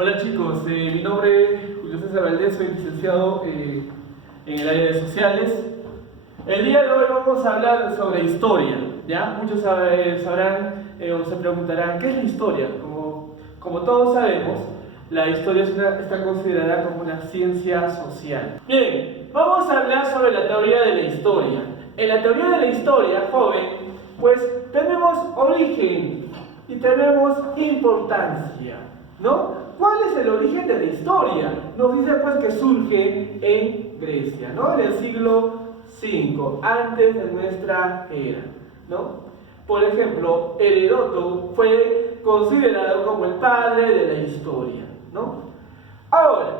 Hola chicos, mi nombre es Julio César Valdés, soy licenciado en el área de sociales. El día de hoy vamos a hablar sobre historia, ¿ya? Muchos sabrán o se preguntarán, ¿qué es la historia? Como todos sabemos, la historia está considerada como una ciencia social. Bien, vamos a hablar sobre la teoría de la historia. En la teoría de la historia, joven, pues tenemos origen y tenemos importancia, ¿no? ¿Cuál es el origen de la historia? Nos dice pues que surge en Grecia, ¿no? En el siglo V, antes de nuestra era, ¿no? Por ejemplo, Heródoto fue considerado como el padre de la historia, ¿no? Ahora,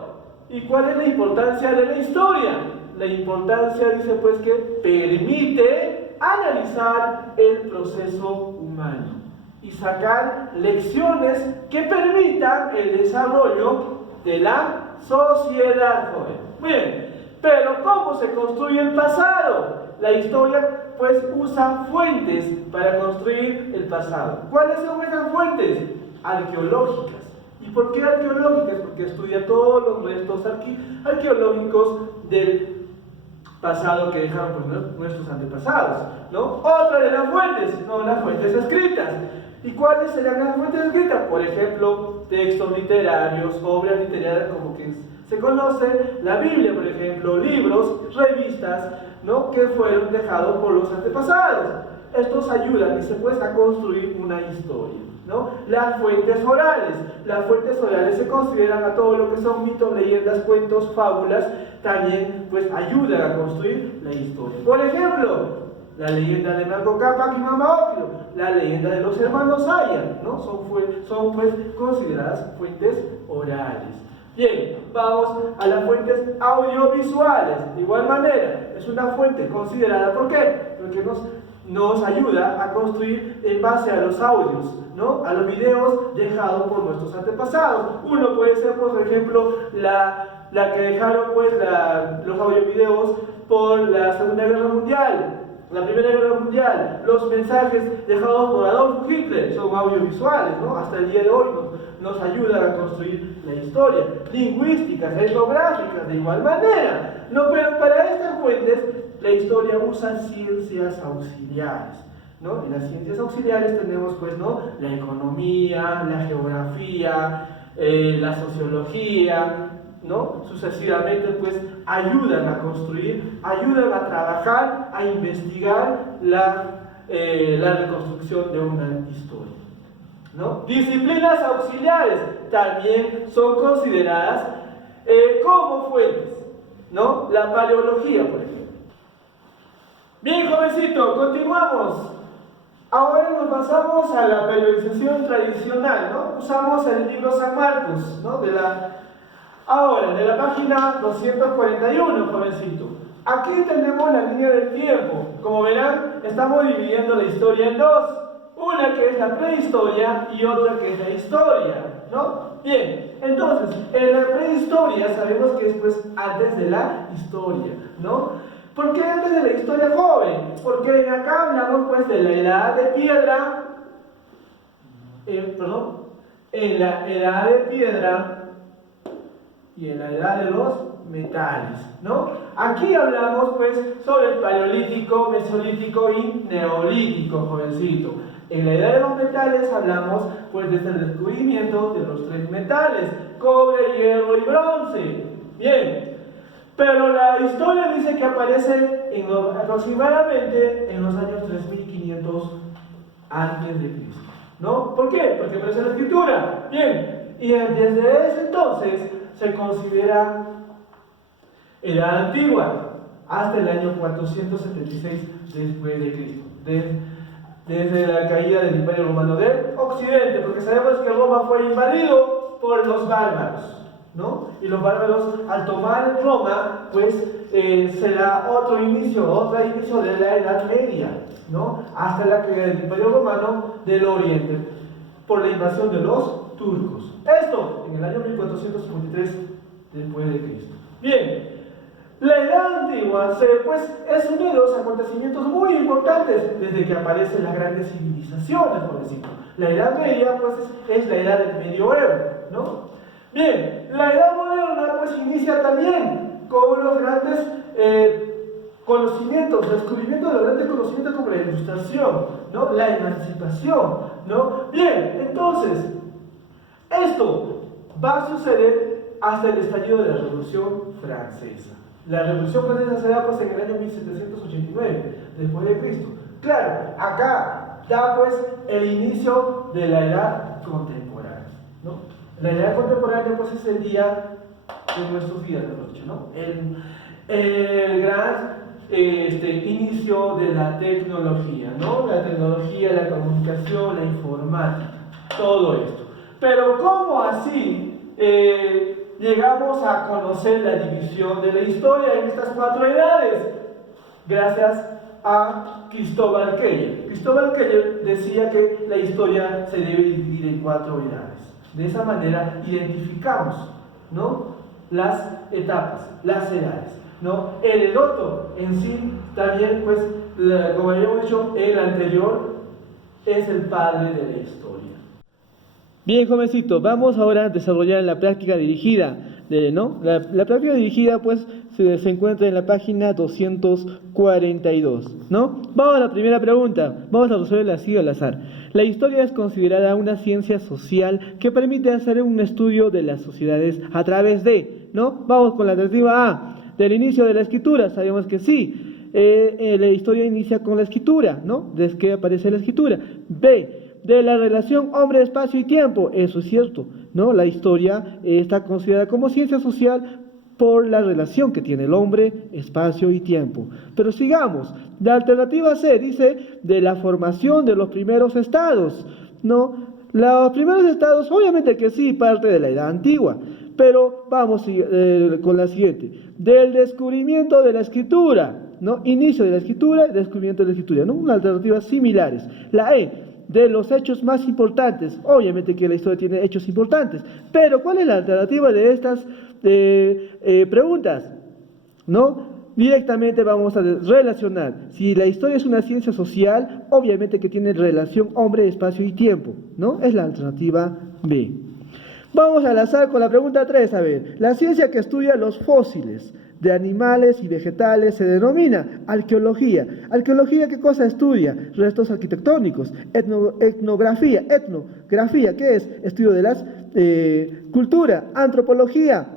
¿y cuál es la importancia de la historia? La importancia dice pues que permite analizar el proceso humano y sacar lecciones que permitan el desarrollo de la sociedad, joven. Bien, pero ¿cómo se construye el pasado? La historia pues usa fuentes para construir el pasado. ¿Cuáles son esas fuentes? Arqueológicas. ¿Y por qué arqueológicas? Porque estudia todos los restos arqueológicos del pasado que dejaron pues, nuestros antepasados, ¿no? Otra de las fuentes son las fuentes escritas. ¿Y cuáles serán las fuentes escritas? Por ejemplo, textos literarios, obras literarias como que se conoce, la Biblia, por ejemplo, libros, revistas, ¿no? Que fueron dejados por los antepasados. Estos ayudan, dice pues, a construir una historia, ¿no? Las fuentes orales se consideran a todo lo que son mitos, leyendas, cuentos, fábulas, también pues ayudan a construir la historia. Por ejemplo, la leyenda de Manco Cápac y Mama Ocllo, la leyenda de los hermanos Aya, ¿no? Son pues consideradas fuentes orales. Bien, vamos a las fuentes audiovisuales. De igual manera, es una fuente considerada, ¿por qué? Porque nos ayuda a construir en base a los audios, ¿no? A los videos dejados por nuestros antepasados. Uno puede ser, por ejemplo, la que dejaron pues, los audiovideos por la Segunda Guerra Mundial, la Primera Guerra Mundial, los mensajes dejados por Adolf Hitler, son audiovisuales, ¿no? Hasta el día de hoy nos ayudan a construir la historia. Lingüísticas, etnográficas, de igual manera, ¿no? Pero para estas fuentes, la historia usa ciencias auxiliares, ¿no? En las ciencias auxiliares tenemos, pues, ¿no? La economía, la geografía, la sociología, ¿no? Sucesivamente, pues, ayudan a construir, ayudan a trabajar, a investigar la reconstrucción de una historia, ¿no? Disciplinas auxiliares también son consideradas como fuentes, ¿no? La paleología, por ejemplo. Bien, jovencito, continuamos. Ahora nos pasamos a la periodización tradicional, ¿no? Usamos el libro San Marcos, ¿no? Ahora, de la página 241, jovencito. Aquí tenemos la línea del tiempo. Como verán, estamos dividiendo la historia en dos. Una que es la prehistoria y otra que es la historia, ¿no? Bien, entonces, en la prehistoria sabemos que es pues antes de la historia, ¿no? ¿Por qué antes de la historia, joven? Porque acá hablamos pues de la edad de piedra, en la edad de piedra y en la edad de los metales, ¿no? Aquí hablamos pues sobre el paleolítico, mesolítico y neolítico, jovencito. En la edad de los metales hablamos pues desde el descubrimiento de los tres metales, cobre, hierro y bronce. Bien, pero la historia dice que aparece aproximadamente en los años 3500 antes de Cristo, ¿no? ¿Por qué? Porque aparece la escritura. Bien, y desde ese entonces se considera edad antigua hasta el año 476 después de Cristo, desde la caída del Imperio Romano del Occidente, porque sabemos que Roma fue invadido por los bárbaros, ¿no? Y los bárbaros, al tomar Roma, pues se da otro inicio de la Edad Media, ¿no? Hasta la caída del Imperio Romano del Oriente, por la invasión de los turcos. Esto en el año 1453 después de Cristo. Bien, la Edad Antigua es uno de los acontecimientos muy importantes desde que aparecen las grandes civilizaciones, por decirlo. La Edad Media pues, es la edad del medioevo, ¿no? Bien, la edad moderna pues inicia también con unos grandes conocimientos, descubrimiento de los grandes conocimientos como la ilustración, ¿no? La emancipación, ¿no? Bien, entonces, esto va a suceder hasta el estallido de la Revolución Francesa. La Revolución Francesa se da pues en el año 1789, después de Cristo. Claro, acá da pues el inicio de la edad contemporánea, ¿no? La edad contemporánea pues es el día de nuestros días, mejor dicho, ¿no? El gran inicio de la tecnología, ¿no? La tecnología, la comunicación, la informática, todo esto. Pero ¿cómo así llegamos a conocer la división de la historia en estas 4 edades? Gracias a Cristóbal Keller. Cristóbal Keller decía que la historia se debe dividir en 4 edades. De esa manera identificamos, ¿no?, las etapas, las edades, ¿no? El Heródoto en sí también, pues, como habíamos dicho en el anterior, es el padre de la historia. Bien, jovencito, vamos ahora a desarrollar la práctica dirigida, ¿no? La práctica dirigida, pues, se encuentra en la página 242, ¿no? Vamos a la primera pregunta, vamos a resolverla así al azar. La historia es considerada una ciencia social que permite hacer un estudio de las sociedades a través de, ¿no? Vamos con la alternativa A, del inicio de la escritura, sabemos que sí. La historia inicia con la escritura, ¿no? Desde que aparece la escritura. B, de la relación hombre, espacio y tiempo, eso es cierto, ¿no? La historia está considerada como ciencia social por la relación que tiene el hombre, espacio y tiempo. Pero sigamos, la alternativa C dice de la formación de los primeros estados, ¿no? Los primeros estados, obviamente que sí, parte de la edad antigua, pero vamos con la siguiente, del descubrimiento de la escritura, ¿no? Inicio de la escritura y descubrimiento de la escritura, ¿no? Unas alternativas similares. La E, de los hechos más importantes, obviamente que la historia tiene hechos importantes, pero ¿cuál es la alternativa de estas preguntas? ¿No? Directamente vamos a relacionar, si la historia es una ciencia social, obviamente que tiene relación hombre, espacio y tiempo, ¿no? Es la alternativa B. Vamos al azar con la pregunta 3, a ver, la ciencia que estudia los fósiles de animales y vegetales se denomina arqueología. ¿Arqueología qué cosa estudia? Restos arquitectónicos. Etnografía, ¿qué es? Estudio de las cultura. Antropología,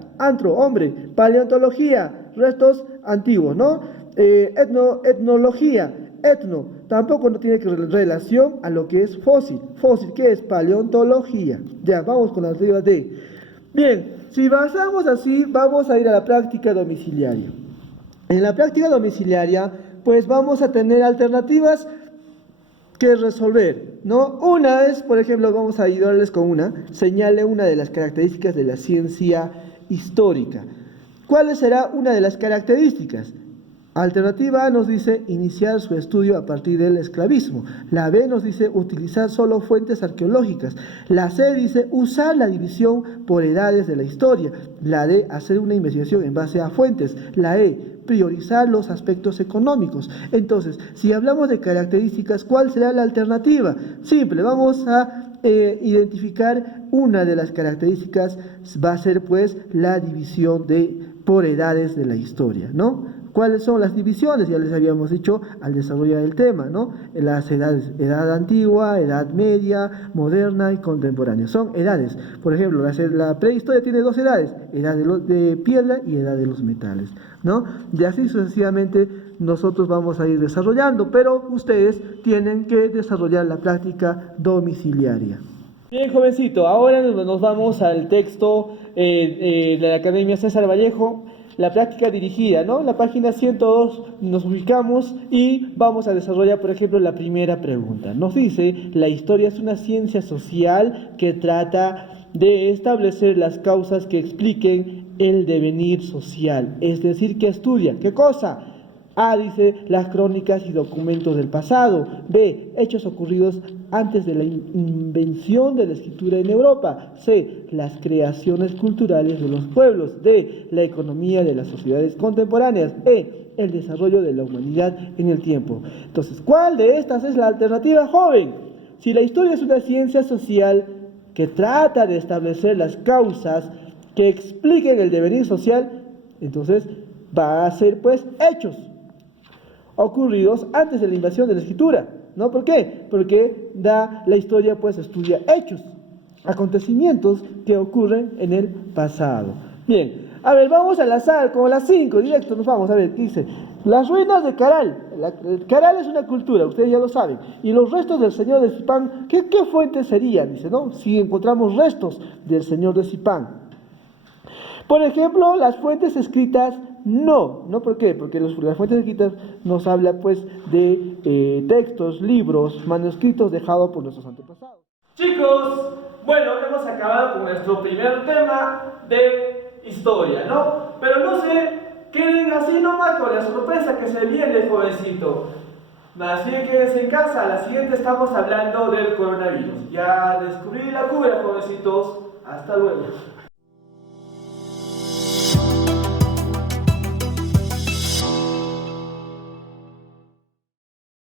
hombre. Paleontología, restos antiguos, ¿no? Etnología, tampoco no tiene relación a lo que es fósil. Fósil, ¿qué es? Paleontología. Ya, vamos con la alternativa D. Bien, si basamos así, vamos a ir a la práctica domiciliaria. En la práctica domiciliaria, pues vamos a tener alternativas que resolver, ¿no? Una es, por ejemplo, vamos a ayudarles con señale una de las características de la ciencia histórica. ¿Cuál será una de las características? Alternativa A nos dice iniciar su estudio a partir del esclavismo. La B nos dice utilizar solo fuentes arqueológicas. La C dice usar la división por edades de la historia. La D, hacer una investigación en base a fuentes. La E, priorizar los aspectos económicos. Entonces, si hablamos de características, ¿cuál será la alternativa? Simple, vamos a identificar una de las características, va a ser pues la división por edades de la historia, ¿no? ¿Cuáles son las divisiones? Ya les habíamos dicho al desarrollar el tema, ¿no? Las edades, edad antigua, edad media, moderna y contemporánea. Son edades. Por ejemplo, la prehistoria tiene 2 edades, edad de piedra y edad de los metales, ¿no? Y así sucesivamente nosotros vamos a ir desarrollando, pero ustedes tienen que desarrollar la práctica domiciliaria. Bien, jovencito, ahora nos vamos al texto de la Academia César Vallejo, la práctica dirigida, ¿no? La página 102 nos ubicamos y vamos a desarrollar, por ejemplo, la primera pregunta. Nos dice, la historia es una ciencia social que trata de establecer las causas que expliquen el devenir social, es decir, que estudia, ¿qué cosa? A dice las crónicas y documentos del pasado. B, hechos ocurridos antes de la invención de la escritura en Europa. C, las creaciones culturales de los pueblos. D, la economía de las sociedades contemporáneas. E, el desarrollo de la humanidad en el tiempo. Entonces, ¿cuál de estas es la alternativa, joven? Si la historia es una ciencia social que trata de establecer las causas que expliquen el devenir social, entonces va a ser pues hechos ocurridos antes de la invasión de la escritura, ¿no? ¿Por qué? Porque la historia pues estudia hechos, acontecimientos que ocurren en el pasado. Bien, a ver, vamos al azar, como las 5, directo, nos vamos a ver, ¿qué dice? Las ruinas de Caral. Caral es una cultura, ustedes ya lo saben. Y los restos del señor de Zipán, ¿qué fuente serían? Dice, ¿no? Si encontramos restos del señor de Zipán. Por ejemplo, las fuentes escritas no. ¿Por qué? Porque las fuentes escritas nos habla pues de textos, libros, manuscritos dejados por nuestros antepasados. Chicos, bueno, hemos acabado con nuestro primer tema de historia, ¿no? Pero no se queden así nomás con la sorpresa que se viene, jovencito. Más bien quédense en casa, a la siguiente estamos hablando del coronavirus. Ya descubrí la cura, jovencitos. Hasta luego.